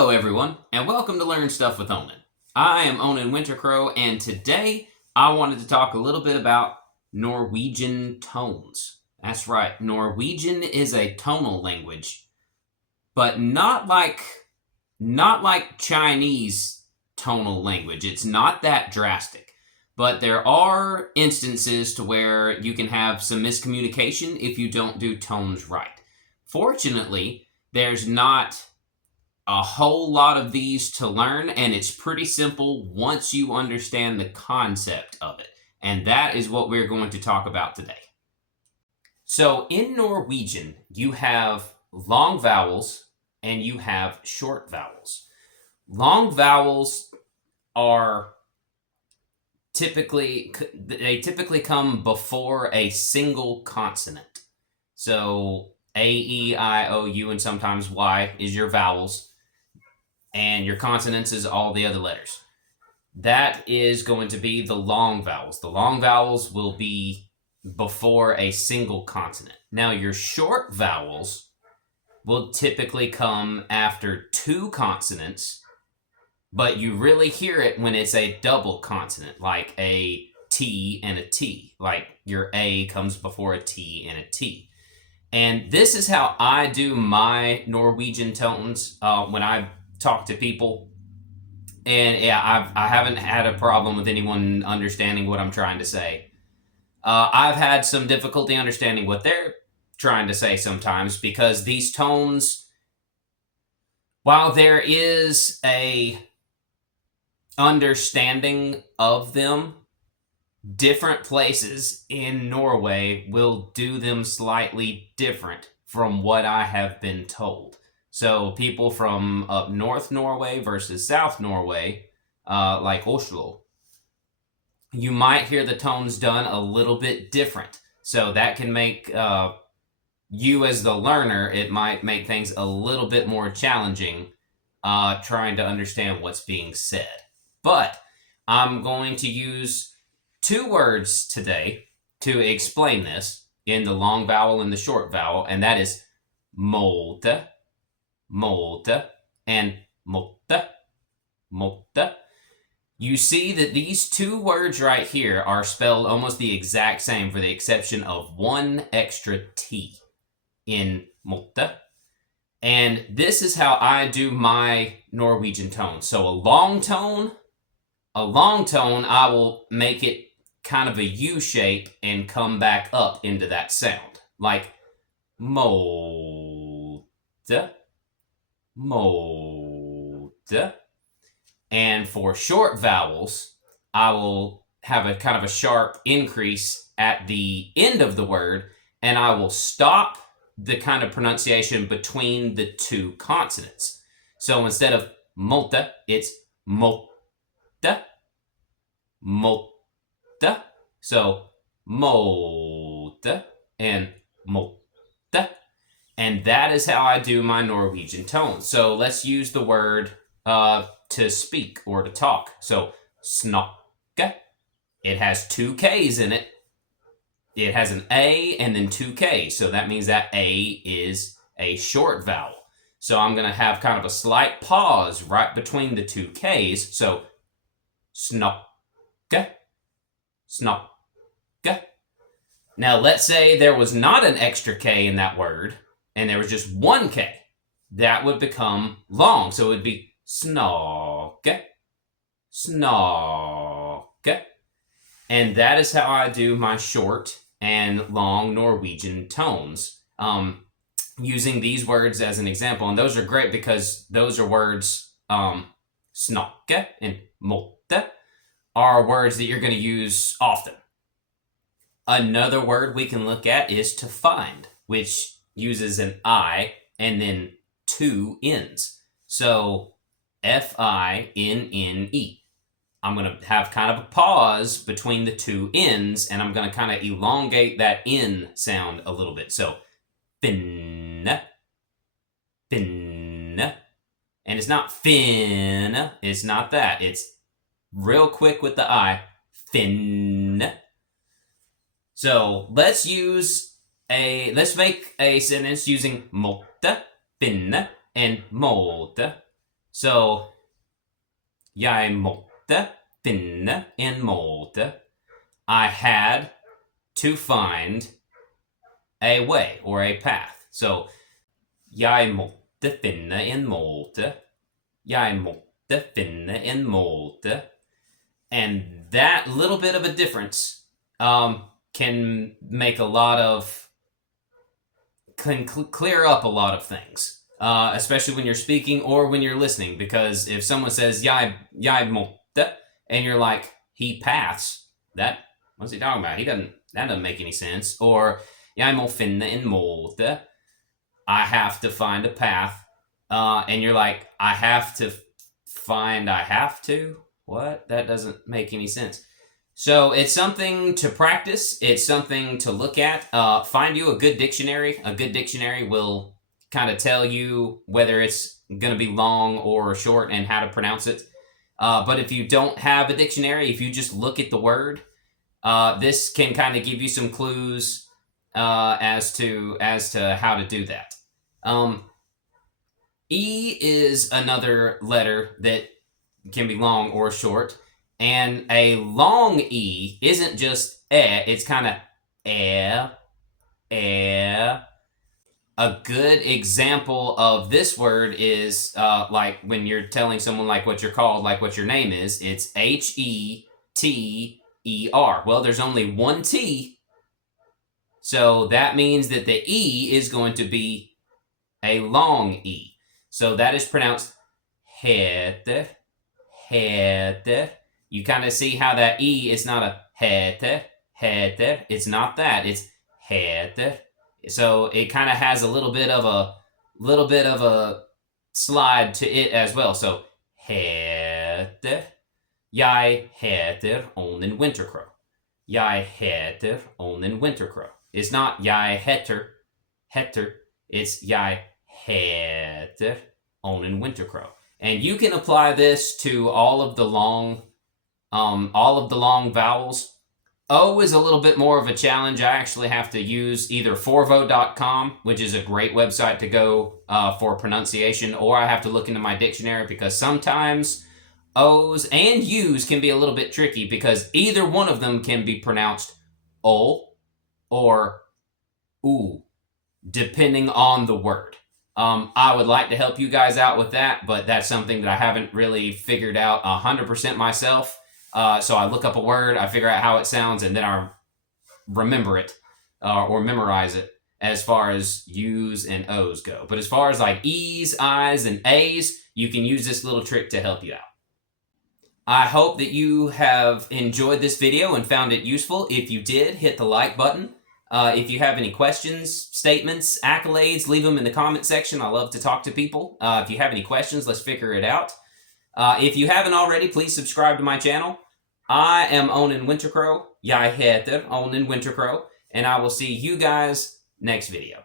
Hello everyone, and welcome to Learn Stuff with Onen. I am Onen Wintercrow, and today I wanted to talk a little bit about Norwegian tones. That's right, Norwegian is a tonal language, but not like Chinese tonal language. It's not that drastic. But there are instances to where you can have some miscommunication if you don't do tones right. Fortunately, there's not a whole lot of these to learn, and it's pretty simple once you understand the concept of it. And that is what we're going to talk about today. So in Norwegian, you have long vowels and you have short vowels. Long vowels are typically come before a single consonant. So A, E, I, O, U, and sometimes Y is your vowels, and your consonants is all the other letters. That is going to be the long vowels. The long vowels will be before a single consonant. Now, your short vowels will typically come after two consonants, but you really hear it when it's a double consonant, like a T and a T. Like your A comes before a T and a T. And this is how I do my Norwegian tones when I talk to people. And yeah, I haven't had a problem with anyone understanding what I'm trying to say. I've had some difficulty understanding what they're trying to say sometimes, because these tones, while there is a understanding of them, different places in Norway will do them slightly different from what I have been told. So people from up north Norway versus south Norway, like Oslo, you might hear the tones done a little bit different. So that can make you as the learner, it might make things a little bit more challenging trying to understand what's being said. But I'm going to use two words today to explain this in the long vowel and the short vowel, and that is molte, and motte. You see that these two words right here are spelled almost the exact same, for the exception of one extra T in motte. And this is how I do my Norwegian tone. So a long tone, I will make it kind of a U shape and come back up into that sound. Like molte. And for short vowels, I will have a kind of a sharp increase at the end of the word, and I will stop the kind of pronunciation between the two consonants. So instead of molte, it's motte. So molte and motte. And that is how I do my Norwegian tones. So let's use the word to speak or to talk. So snakke. It has two K's in it. It has an A and then two K's. So that means that A is a short vowel. So I'm going to have kind of a slight pause right between the two K's. So snakke. Now let's say there was not an extra K in that word, and there was just one K. That would become long. So it would be snakke. And that is how I do my short and long Norwegian tones, using these words as an example. And those are great because those are words, snakke and motte, are words that you're going to use often. Another word we can look at is to find, which uses an I and then two N's. So F-I-N-N-E. I'm going to have kind of a pause between the two N's, and I'm going to kind of elongate that N sound a little bit. So fin. And it's not fin. It's not that. It's real quick with the I. Fin. So let's make a sentence using motte, fin, and molte. So, jeg måtte finne en måte. I had to find a way or a path. So, jeg måtte finne en måte. Jeg måtte finne en måte. And that little bit of a difference can make a lot of, can clear up a lot of things, especially when you're speaking or when you're listening. Because if someone says jeg måtte, and you're like, he paths, what's he talking about? That doesn't make any sense. Or jeg må finne en måte, I have to find a path, and you're like, I have to. What? That doesn't make any sense. So it's something to practice. It's something to look at. Find you a good dictionary. A good dictionary will kind of tell you whether it's going to be long or short and how to pronounce it. But if you don't have a dictionary, if you just look at the word, this can kind of give you some clues as to how to do that. E is another letter that can be long or short. And a long E isn't just it's kind of A. A good example of this word is like when you're telling someone like what you're called, like what your name is, it's Heter. Well, there's only one T, so that means that the E is going to be a long E. So that is pronounced heter. You kind of see how that E is not a heter. It's not that. It's heter. So it kind of has a little bit of a slide to it as well. So heter. Jeg heter Onen Wintercrow. Jeg heter Onen Wintercrow. It's not jeg heter. It's jeg heter Onen Wintercrow. And you can apply this to all of the long vowels. O is a little bit more of a challenge. I actually have to use either forvo.com, which is a great website to go for pronunciation, or I have to look into my dictionary, because sometimes O's and U's can be a little bit tricky, because either one of them can be pronounced O or U, depending on the word. I would like to help you guys out with that, but that's something that I haven't really figured out 100% myself. So I look up a word, I figure out how it sounds, and then I remember it or memorize it as far as U's and O's go. But as far as like E's, I's, and A's, you can use this little trick to help you out. I hope that you have enjoyed this video and found it useful. If you did, hit the like button. If you have any questions, statements, accolades, leave them in the comment section. I love to talk to people. If you have any questions, let's figure it out. If you haven't already, please subscribe to my channel. I am Onen Wintercrow. Jeg heter Onen Wintercrow. And I will see you guys next video.